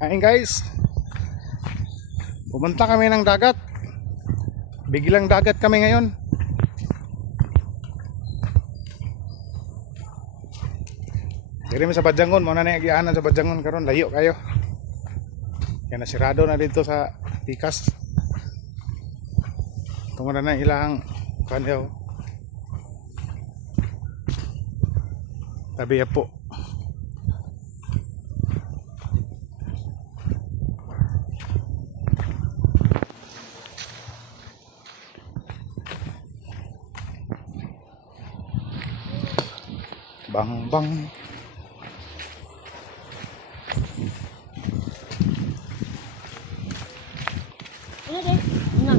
Ayun guys, pumunta kami ng dagat. Biglang dagat kami ngayon. Diri mi sa Badjangon, mao na ni agianan sa Badjangon karon, layo kayo. Kaya nasirado na dito sa Pikas. Tungod na ilang kanyo. Tabi po. Bang bang. Ano deh? Nga.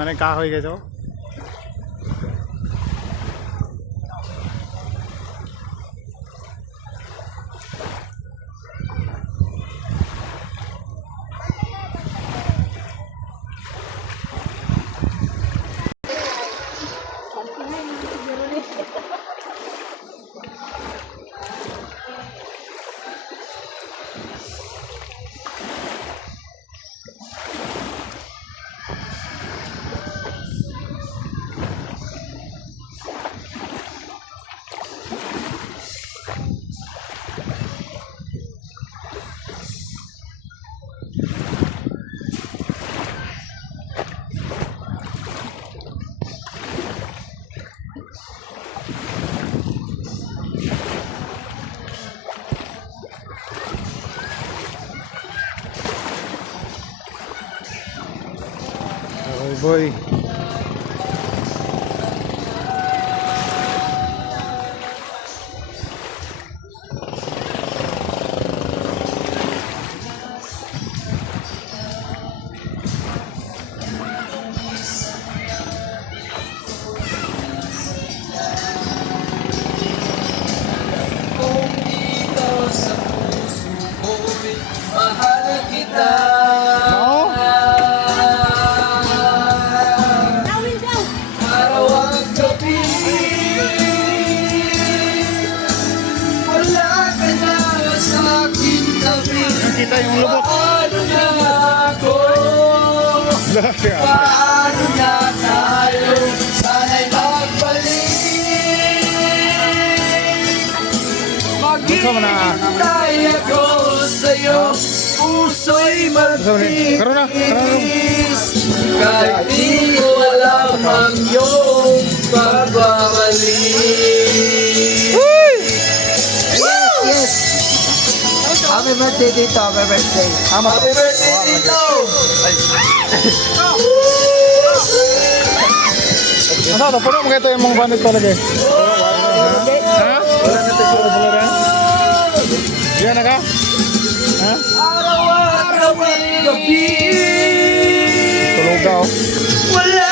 Ano kahoy guys oh? Boy. Kita yung lubok. Paano na ako? Laki ah. Paano na tayo? Sana'y magbalik. Maghihintay ako sa'yo. Puso'y Karoon na. magtiis. Kahit di ko alam ang iyong Happy birthday, Tito. Happy birthday. Happy birthday, Tito. Ano to? Puno mo kayo ito yung mga banit talaga. Ha? Wala na ito yung wala na? Diyan na ka? Ha? Araw-araw at gabi. Tulog ka oh. Wala